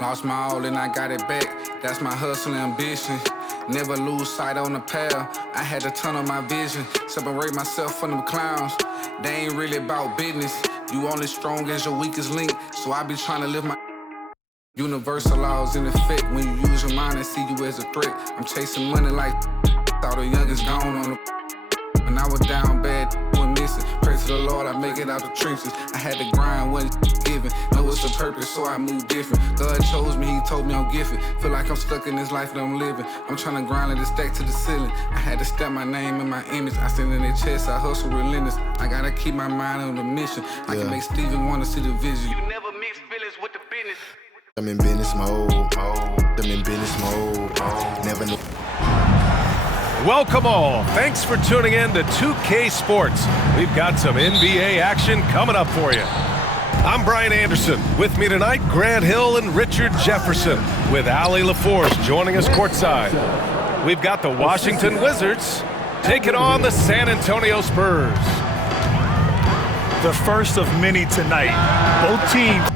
Lost my all and I got it back. That's my hustle and ambition. Never lose sight on the path. I had to turn on my vision. Separate myself from them clowns. They ain't really about business. You only strong as your weakest link. So I be trying to live my universal laws in effect. When you use your mind and see you as a threat. I'm chasing money like thought the youngest gone on the. When I was down bad, was missing. Pray to the Lord, I make it out the trenches. I had to grind, wasn't given. Know it's a purpose, so I move different. God chose me, He told me I'm gifted. Feel like I'm stuck in this life that I'm living. I'm trying to grind and stack to the ceiling. I had to stamp my name and my image. I stand in their chest, I hustle relentless. I gotta keep my mind on the mission. I can make Steven wanna see the vision. You never mix feelings with the business. I'm in business mode. I'm in business mode. Never know. Welcome all. Thanks for tuning in to 2K Sports. We've got some NBA action coming up for you. I'm Brian Anderson. With me tonight, Grant Hill and Richard Jefferson, with Allie LaForce joining us courtside. We've got the Washington Wizards taking on the San Antonio Spurs. The first of many tonight. Both teams.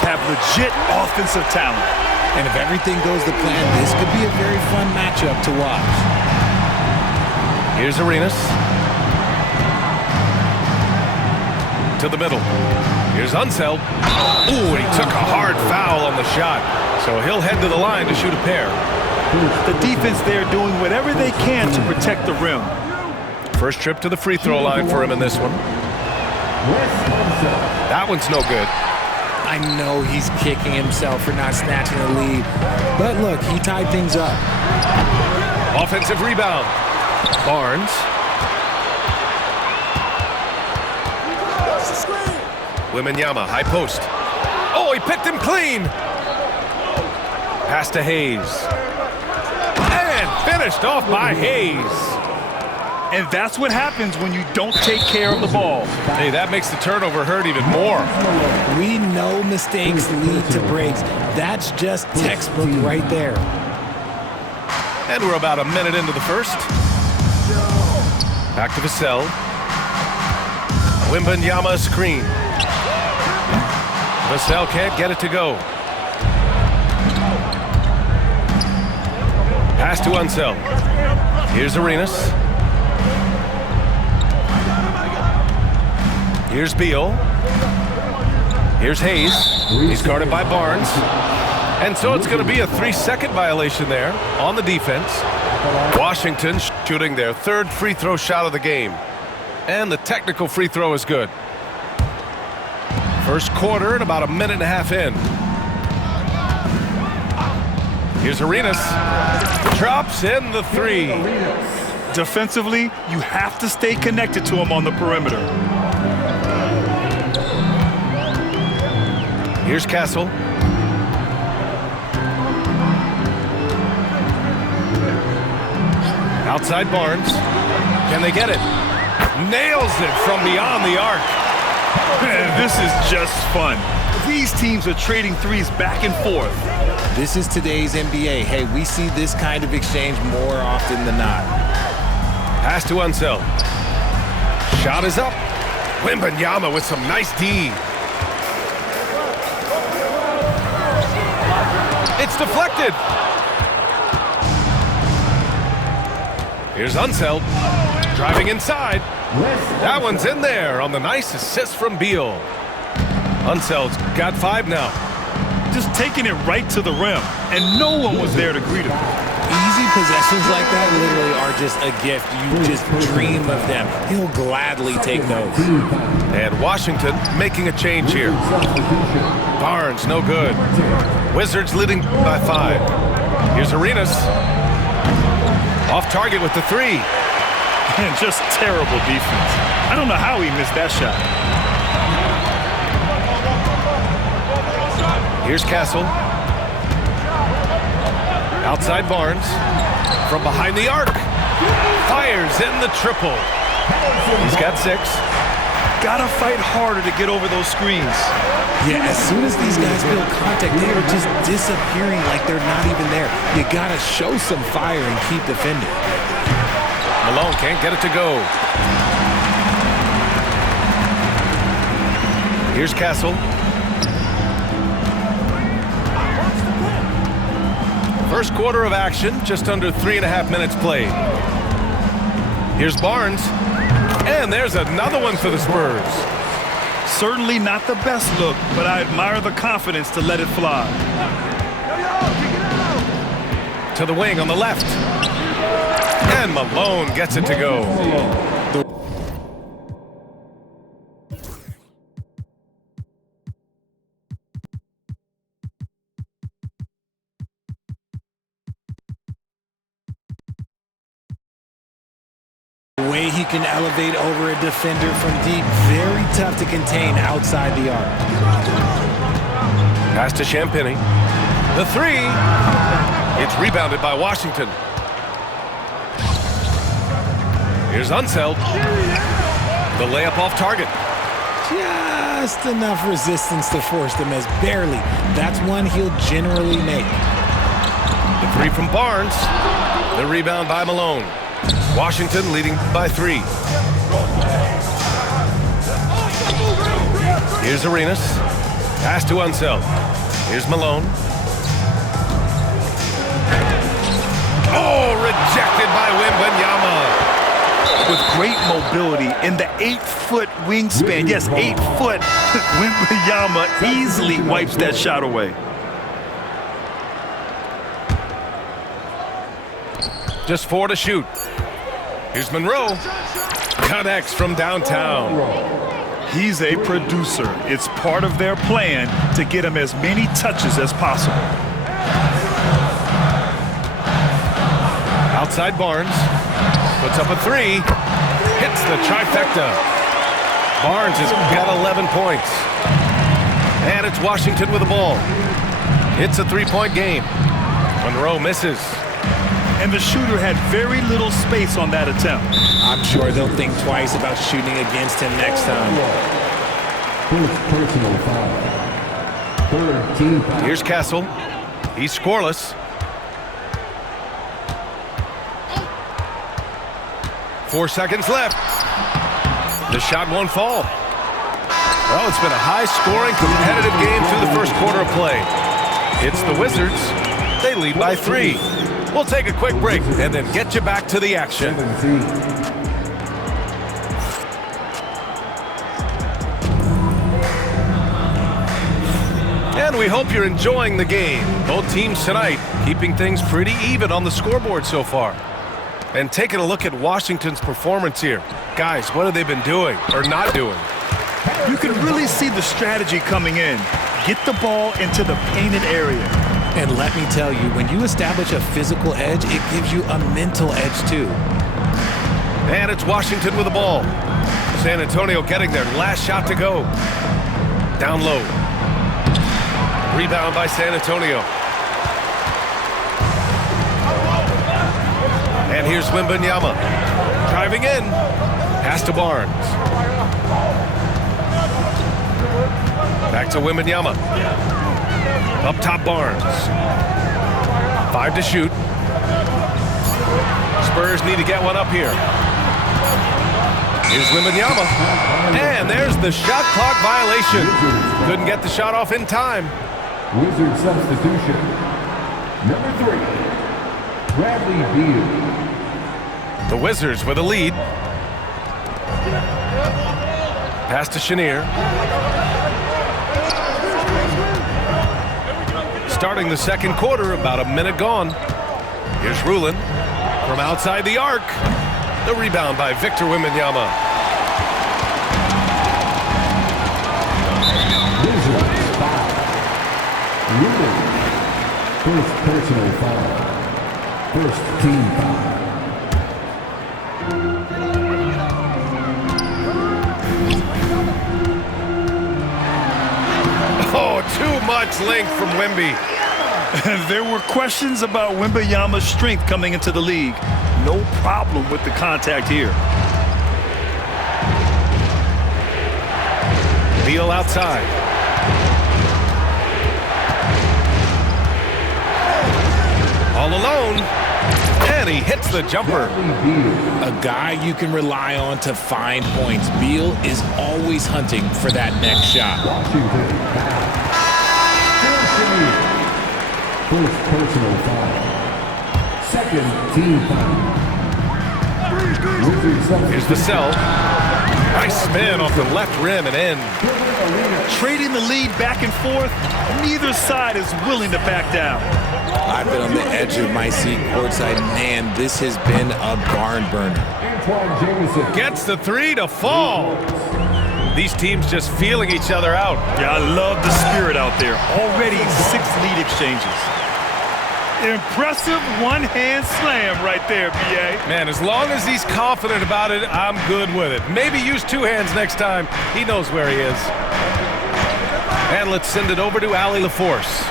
Have legit offensive talent. And if everything goes to plan, this could be a very fun matchup to watch. Here's Arenas. To the middle. Here's Unseld. Ooh, and he took a hard foul on the shot. So he'll head to the line to shoot a pair. The defense there doing whatever they can to protect the rim. First trip to the free throw line for him in this one. That one's no good. I know he's kicking himself for not snatching the lead. But look, he tied things up. Offensive rebound. Barnes. Wembanyama, high post. Oh, he picked him clean. Pass to Hayes. And finished off by Hayes. And that's what happens when you don't take care of the ball. Hey, that makes the turnover hurt even more. We know mistakes lead to breaks. That's just textbook right there. And we're about a minute into the first. Back to Vassell. Wembanyama screen. Vassell can't get it to go. Pass to Unseld. Here's Arenas. Here's Beal. Here's Hayes. He's guarded by Barnes. And so it's going to be a 3-second violation there on the defense. Washington shooting their third free throw shot of the game. And the technical free throw is good. First quarter and about a minute and a half in. Here's Arenas. Drops in the three. Defensively, you have to stay connected to him on the perimeter. Here's Castle. Outside Barnes. Can they get it? Nails it from beyond the arc. Man, this is just fun. These teams are trading threes back and forth. This is today's NBA. Hey, we see this kind of exchange more often than not. Pass to Unseld. Shot is up. Wembanyama with some nice D. It's deflected. Here's Unseld, driving inside. That one's in there on the nice assist from Beal. Unseld's got 5 now. Just taking it right to the rim, and no one was there to greet him. Easy possessions like that literally are just a gift. You just dream of them. He'll gladly take those. And Washington making a change here. Barnes, no good. Wizards leading by 5. Here's Arenas. Off target with the 3. And just terrible defense. I don't know how he missed that shot. Here's Castle. Outside Barnes. From behind the arc. Fires in the triple. He's got 6. Gotta fight harder to get over those screens. Yeah, as soon as these guys feel contact, they are just disappearing like they're not even there. You gotta show some fire and keep defending. Malone can't get it to go. Here's Castle. First quarter of action, just under 3.5 minutes played. Here's Barnes. And there's another one for the Spurs. Certainly not the best look, but I admire the confidence to let it fly. To the wing on the left. And Malone gets it to go. The way he can elevate over a defender from deep, very tough to contain outside the arc. Pass to Champagny. The 3. It's rebounded by Washington. Here's Unseld. The layup off target. Just enough resistance to force them as barely. That's one he'll generally make. The 3 from Barnes. The rebound by Malone. Washington leading by 3. Here's Arenas. Pass to Unseld. Here's Malone. Oh, rejected by Wembanyama. With great mobility in the 8-foot wingspan. Yes, 8 foot. Wembanyama easily wipes that shot away. Just 4 to shoot. Here's Monroe. Connects from downtown. He's a producer. It's part of their plan to get him as many touches as possible. Outside Barnes. Puts up a 3. Hits the trifecta. Barnes has got 11 points. And it's Washington with the ball. It's a 3-point game. Monroe misses. And the shooter had very little space on that attempt. I'm sure they'll think twice about shooting against him next time. Personal foul. Third team foul. Here's Castle. He's scoreless. 4 seconds left. The shot won't fall. Well, it's been a high-scoring, competitive game through the first quarter of play. It's the Wizards. They lead by 3. We'll take a quick break and then get you back to the action. And we hope you're enjoying the game. Both teams tonight keeping things pretty even on the scoreboard so far. And taking a look at Washington's performance here. Guys, what have they been doing or not doing? You can really see the strategy coming in. Get the ball into the painted area. And let me tell you, when you establish a physical edge, it gives you a mental edge too. And it's Washington with the ball. San Antonio getting their last shot to go. Down low. Rebound by San Antonio. And here's Wembanyama. Driving in. Pass to Barnes. Back to Wembanyama. Up top Barnes. 5 to shoot. Spurs need to get one up here. Here's Wembanyama. And there's the shot clock violation. Couldn't get the shot off in time. Wizard substitution. Number 3, Bradley Beal. The Wizards with a lead. Pass to Chenier. Starting the second quarter, about a minute gone. Here's Rulin from outside the arc. The rebound by Victor Wembanyama. Wizards foul. Rulin. First personal foul. First team foul. Oh, too much length from Wemby. There were questions about Wembanyama's strength coming into the league. No problem with the contact here. Beal outside. All alone. And he hits the jumper. A guy you can rely on to find points. Beal is always hunting for that next shot. Washington foul. First personal foul. Second team foul. Here's the cell. Nice spin off the left rim and in. Trading the lead back and forth, neither side is willing to back down. I've been on the edge of my seat courtside. Man, this has been a barn burner. Antoine Jameson. Gets the three to fall. These teams just feeling each other out. Yeah, I love the spirit out there. Already 6 lead exchanges. Impressive one-hand slam right there, B.A. Man, as long as he's confident about it, I'm good with it. Maybe use 2 hands next time. He knows where he is. And let's send it over to Allie LaForce.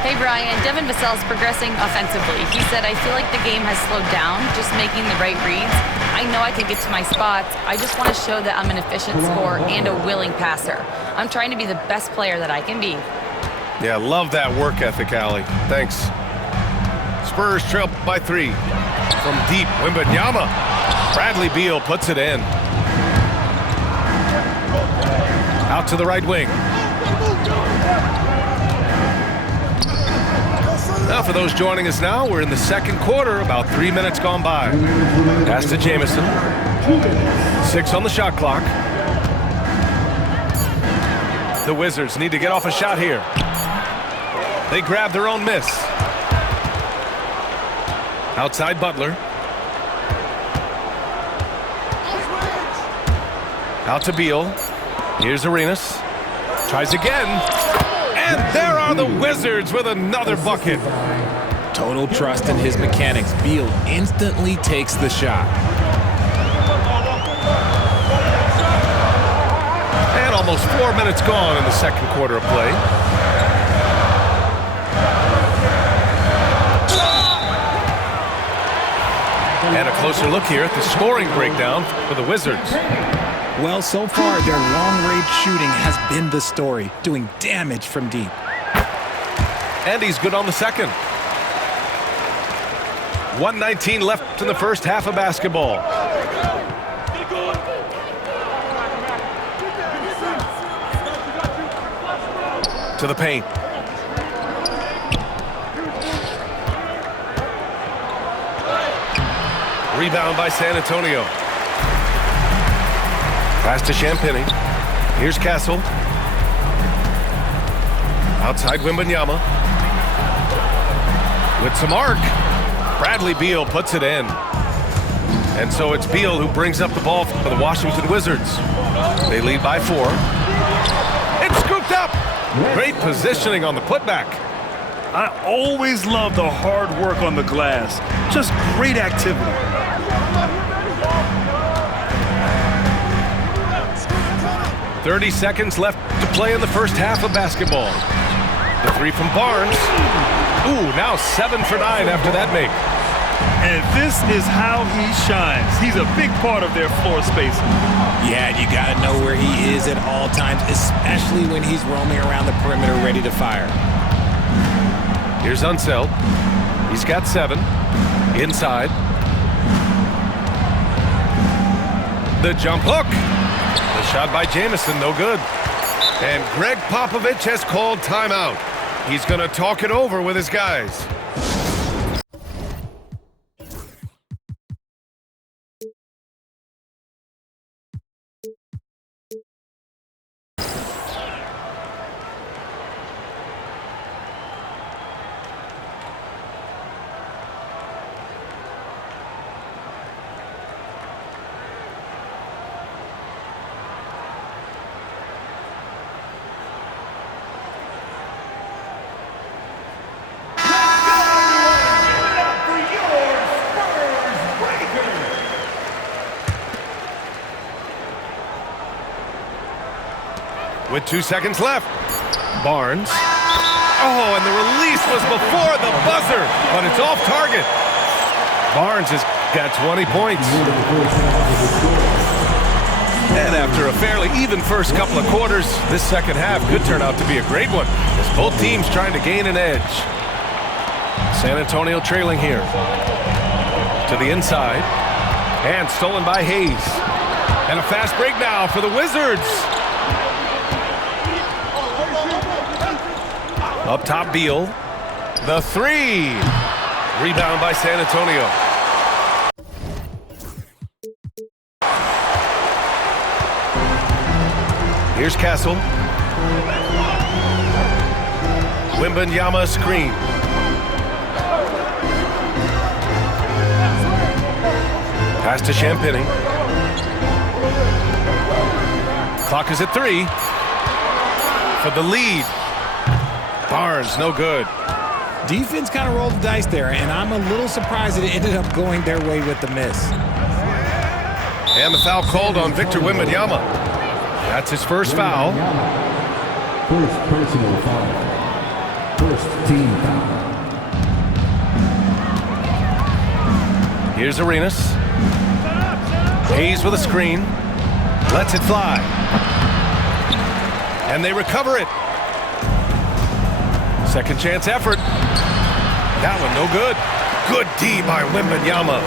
Hey, Brian. Devin Vassell's progressing offensively. He said, I feel like the game has slowed down, just making the right reads. I know I can get to my spots. I just want to show that I'm an efficient scorer and a willing passer. I'm trying to be the best player that I can be. Yeah, love that work ethic, Allie. Thanks. Spurs trail by 3. From deep, Wembanyama. Bradley Beal puts it in. Out to the right wing. Now for those joining us now, we're in the second quarter, about 3 minutes gone by. Pass to Jamison. 6 on the shot clock. The Wizards need to get off a shot here. They grab their own miss. Outside Butler. Out to Beal. Here's Arenas. Tries again. And there are the Wizards with another bucket. Total trust in his mechanics. Beal instantly takes the shot. And almost 4 minutes gone in the second quarter of play. And a closer look here at the scoring breakdown for the Wizards. Well, so far, their long-range shooting has been the story, doing damage from deep. And he's good on the second. 1:19 left in the first half of basketball. To the paint. Rebound by San Antonio. Pass to Champagny. Here's Castle. Outside Wembanyama. With some arc. Bradley Beal puts it in. And so it's Beal who brings up the ball for the Washington Wizards. They lead by 4. It's scooped up. Great positioning on the putback. I always love the hard work on the glass. Just great activity. .30 seconds left to play in the first half of basketball. The 3 from Barnes. Ooh, now 7 for 9 after that make. And this is how he shines. He's a big part of their floor spacing. Yeah, you got to know where he is at all times, especially when he's roaming around the perimeter ready to fire. Here's Unseld. He's got 7. Inside. The jump hook. The shot by Jamison, no good. And Greg Popovich has called timeout. He's going to talk it over with his guys. with 2 seconds left. Barnes. Oh, and the release was before the buzzer, but it's off target. Barnes has got 20 points. And after a fairly even first couple of quarters, this second half could turn out to be a great one, as both teams trying to gain an edge. San Antonio trailing here. To the inside. And stolen by Hayes. And a fast break now for the Wizards. Up top, Beal. The three. Rebound by San Antonio. Here's Castle. Wembanyama screen. Pass to Champagnie. Clock is at 3. For the lead. Barnes, no good. Defense kind of rolled the dice there, and I'm a little surprised that it ended up going their way with the miss. And the foul called on Victor Wembanyama. That's his first foul. First personal foul. First team foul. Here's Arenas. Hayes with a screen. Lets it fly. And they recover it. Second chance effort. That one no good. Good D by Wembanyama.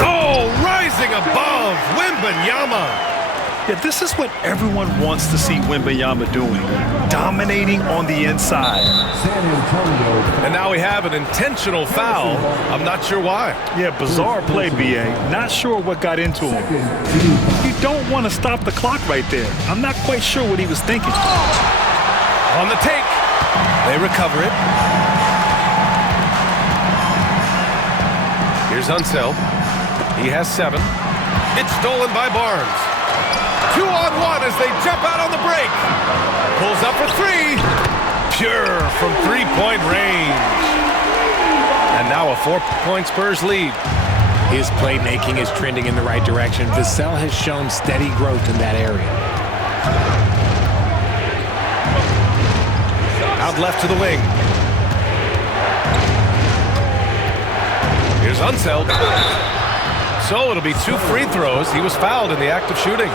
Oh, rising above Wembanyama. Yeah, this is what everyone wants to see Wembanyama doing. Dominating on the inside. San Antonio. And now we have an intentional foul. I'm not sure why. Yeah, bizarre play, B.A. Not sure what got into him. You don't want to stop the clock right there. I'm not quite sure what he was thinking. On the take. They recover it. Here's Unseld. He has 7. It's stolen by Barnes. 2-on-1 as they jump out on the break. Pulls up for 3. Pure from 3-point range. And now a 4-point Spurs lead. His playmaking is trending in the right direction. Vassell has shown steady growth in that area. Out left to the wing. Here's Unseld. So it'll be 2 free throws. He was fouled in the act of shooting.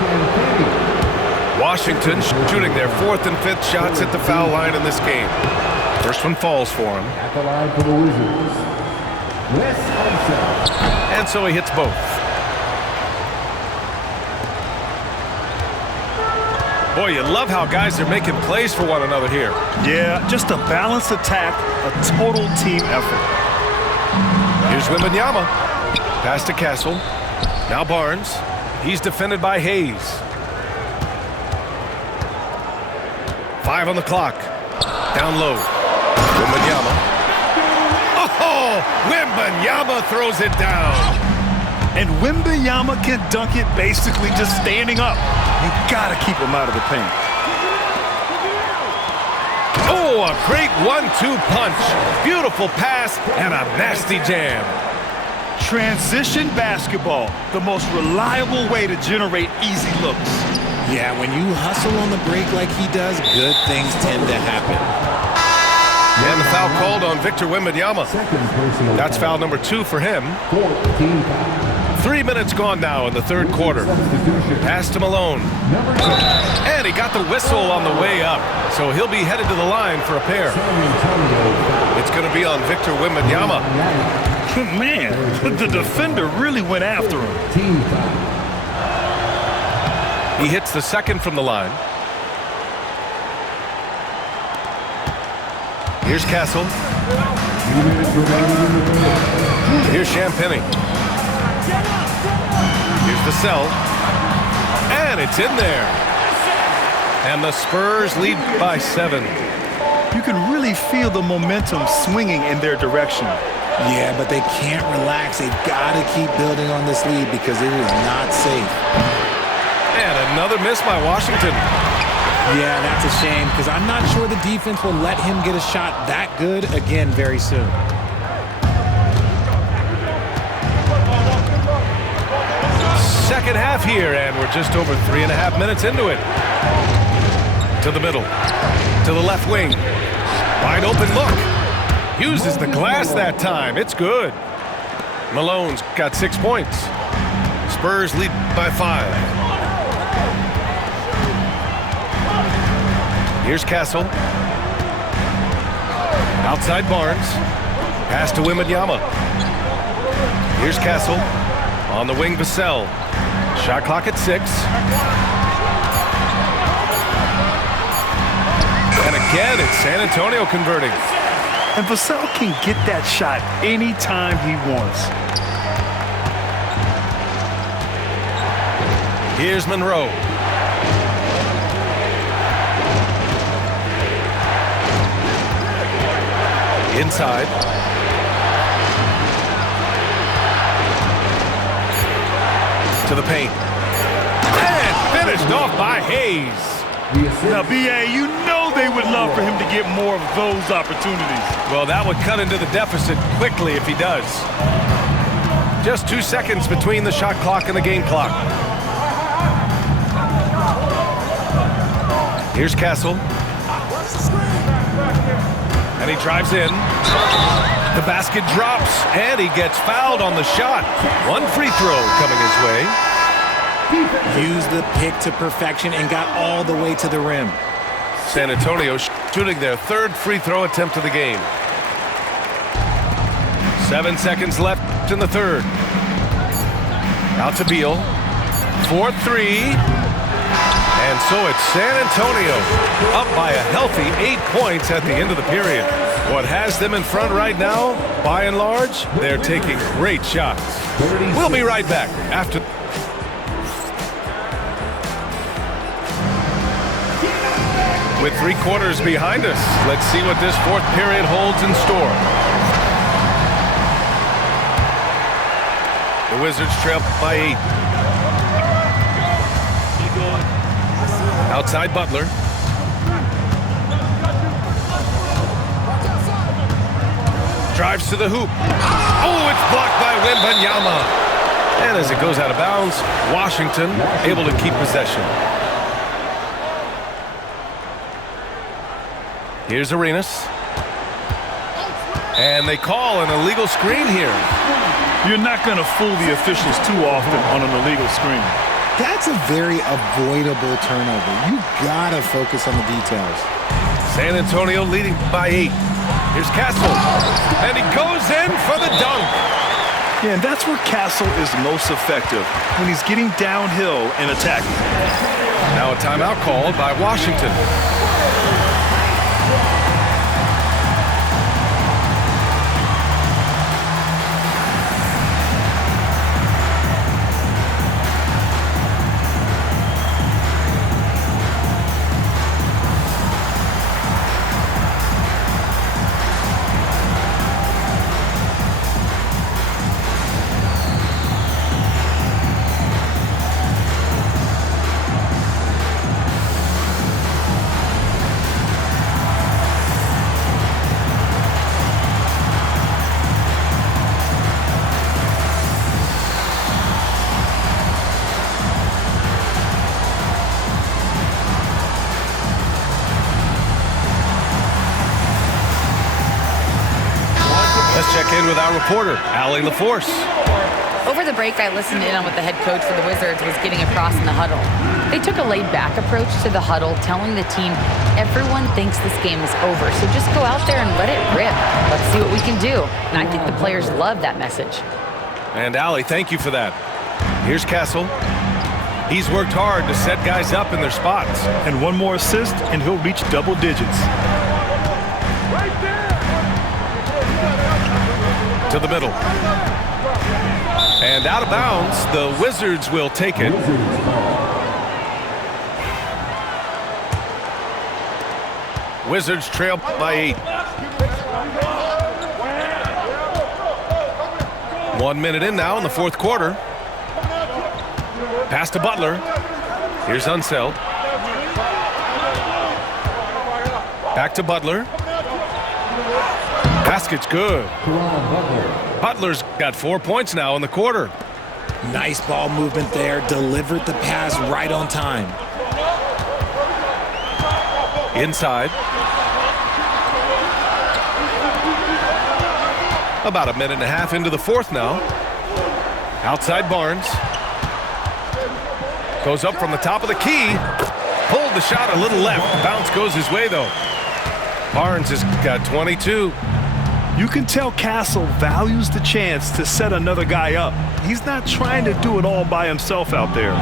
Washington shooting their 4th and 5th shots at the foul line in this game. First one falls for him. At the line for the Wizards. Wes Unseld. And so he hits both. Boy, you love how guys are making plays for one another here. Yeah, just a balanced attack, a total team effort. Here's Wembanyama. Pass to Castle. Now Barnes. He's defended by Hayes. 5 on the clock. Down low. Wembanyama. Oh! Wembanyama throws it down. And Wembanyama can dunk it basically just standing up. You gotta keep him out of the paint. Oh, a great 1-2 punch. Beautiful pass and a nasty jam. Transition basketball, the most reliable way to generate easy looks. Yeah, when you hustle on the break like he does, good things tend to happen. And the foul called on Victor Wembanyama. Second personal That's foul number 2 for him. 4th team foul. 3 minutes gone now in the third quarter. Substitution. Pass to Malone. Number 10. And he got the whistle on the way up. So he'll be headed to the line for a pair. San Antonio. It's going to be on Victor Wembanyama. Man, the defender really went after him. Team foul. He hits the second from the line. Here's Castle. 2 minutes remaining in the third. Here's Champagnie. Here's Vassell. And it's in there. And the Spurs lead by 7. You can really feel the momentum swinging in their direction. Yeah, but they can't relax. They've got to keep building on this lead because it is not safe. And another miss by Washington. Yeah, that's a shame because I'm not sure the defense will let him get a shot that good again very soon. second half here, and we're just over 3.5 minutes into it. To the middle, to the left wing. Wide open look. Uses the glass that time. It's good. Malone's got 6 points. Spurs lead by 5. Here's Castle. Outside Barnes. Pass to Wembanyama. Here's Castle. On the wing, Vassell. Shot clock at 6. And again, it's San Antonio converting. And Vassell can get that shot anytime he wants. Here's Monroe. Inside. To the paint. And finished off by Hayes. Now, B.A., you know they would love for him to get more of those opportunities. Well, that would cut into the deficit quickly if he does. Just 2 seconds between the shot clock and the game clock. Here's Castle. And he drives in. The basket drops, and he gets fouled on the shot. 1 free throw coming his way. Used the pick to perfection and got all the way to the rim. San Antonio shooting their 3rd free throw attempt of the game. 7 seconds left in the 3rd. Out to Beal. 4-3. And so it's San Antonio up by a healthy 8 points at the end of the period. What has them in front right now, by and large, they're taking great shots. We'll be right back after. With 3 quarters behind us, let's see what this 4th period holds in store. The Wizards trail by 8. Outside Butler. Drives to the hoop. Oh, it's blocked by Wembanyama. And as it goes out of bounds, Washington able to keep possession. Here's Arenas. And they call an illegal screen here. You're not going to fool the officials too often on an illegal screen. That's a very avoidable turnover. You gotta focus on the details. San Antonio leading by 8. Here's Castle. And he goes in for the dunk. Yeah, and that's where Castle is most effective, when he's getting downhill and attacking. Now a timeout called by Washington. Check in with our reporter, Allie LaForce. Over the break, I listened in on what the head coach for the Wizards was getting across in the huddle. They took a laid-back approach to the huddle, telling the team, everyone thinks this game is over, so just go out there and let it rip. Let's see what we can do. And I think the players love that message. And Allie, thank you for that. Here's Castle. He's worked hard to set guys up in their spots. And 1 more assist, and he'll reach double digits. To the middle. And out of bounds, the Wizards will take it. Wizards trail by 8. 1 minute in now in the 4th quarter. Pass to Butler. Here's Unseld. Back to Butler. Basket's good. Butler's got 4 points now in the quarter. Nice ball movement there. Delivered the pass right on time. Inside. About a minute and a half into the fourth now. Outside Barnes. Goes up from the top of the key. Pulled the shot a little left. Bounce goes his way, though. Barnes has got 22. You can tell Castle values the chance to set another guy up. He's not trying to do it all by himself out there.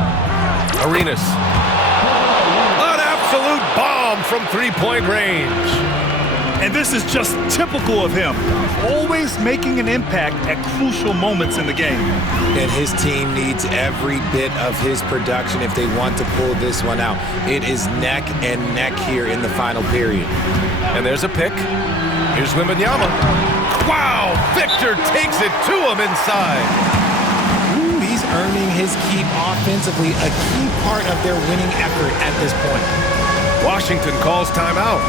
Arenas. An absolute bomb from three-point range. And this is just typical of him. Always making an impact at crucial moments in the game. And his team needs every bit of his production if they want to pull this one out. It is neck and neck here in the final period. And there's a pick. Here's Wembanyama. Wow! Victor takes it to him inside. Ooh, he's earning his keep offensively, a key part of their winning effort at this point. Washington calls timeout.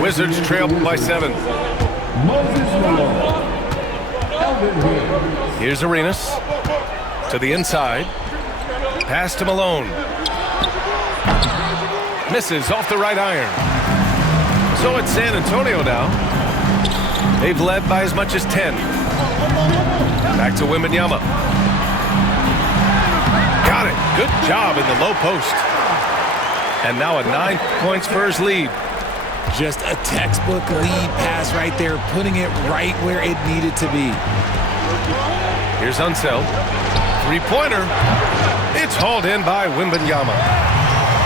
Wizards trail by 7. Here's Arenas to the inside. Pass to Malone. Misses off the right iron. So it's San Antonio now. They've led by as much as 10. Back to Wembanyama. Got it. Good job in the low post. And now a 9 points Spurs lead. Just a textbook lead pass right there, putting it right where it needed to be. Here's Unseld. Three-pointer. It's hauled in by Wembanyama.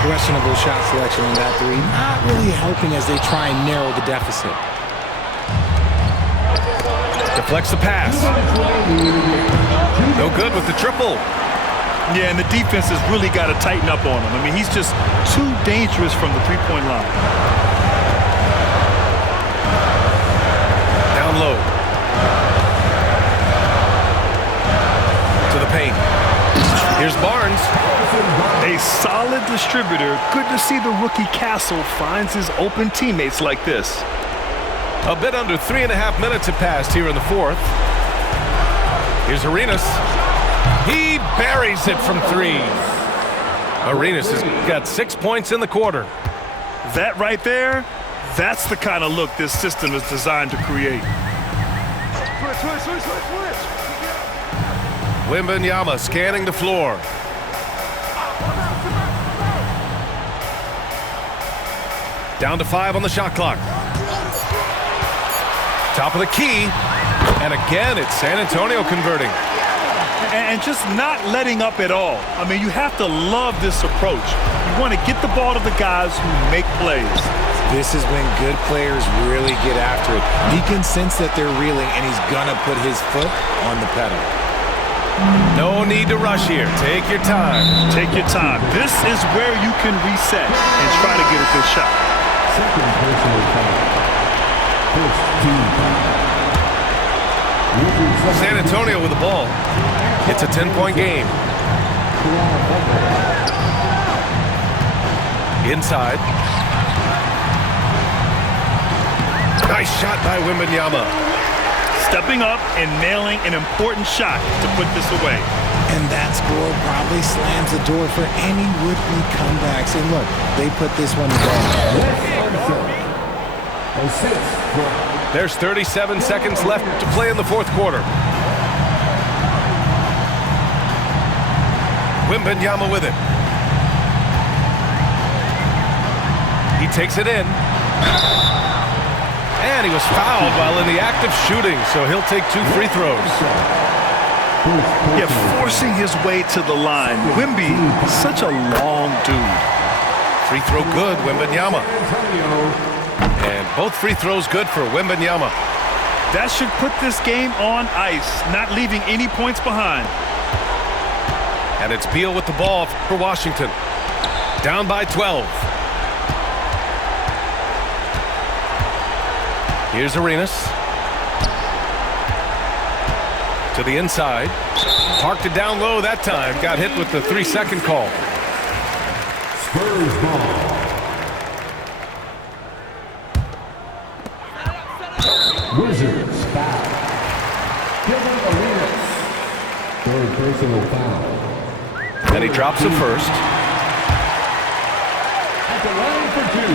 Questionable shot selection on that three. Not really helping as they try and narrow the deficit. Deflects the pass. No good with the triple. Yeah, and the defense has really got to tighten up on him. I mean, he's just too dangerous from the three-point line. Down low. To the paint. Here's Barnes. A solid distributor. Good to see the rookie Castle finds his open teammates like this. A bit under 3.5 minutes have passed here in the fourth. Here's Arenas. He buries it from 3. Arenas has got 6 points in the quarter. That right there, that's the kind of look this system is designed to create. Wembanyama scanning the floor. Down to 5 on the shot clock. Top of the key. And again, it's San Antonio converting. And just not letting up at all. I mean, you have to love this approach. You want to get the ball to the guys who make plays. This is when good players really get after it. He can sense that they're reeling, and he's gonna put his foot on the pedal. No need to rush here. Take your time. Take your time. This is where you can reset and try to get a good shot. Second personal foul. First team foul. San Antonio with the ball. It's a 10-point game. Inside. Nice shot by Wembanyama. Stepping up and nailing an important shot to put this away. And that score probably slams the door for any would-be comebacks. And look, they put this one to bed. There's 37 seconds left to play in the fourth quarter. Wembanyama with it. He takes it in. And he was fouled while in the act of shooting, so he'll take 2 free throws. Yeah, forcing his way to the line. Wemby, such a long dude. Free throw good, Wembanyama. And both free throws good for Wembanyama. That should put this game on ice, not leaving any points behind. And it's Beal with the ball for Washington. Down by 12. Here's Arenas. To the inside. Parked it down low that time. Got hit with the 3-second call. Spurs ball. third personal foul. Then he drops it first. At the line for two.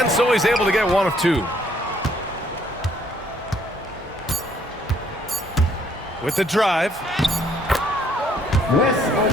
And so he's able to get one of two. With the drive. Wes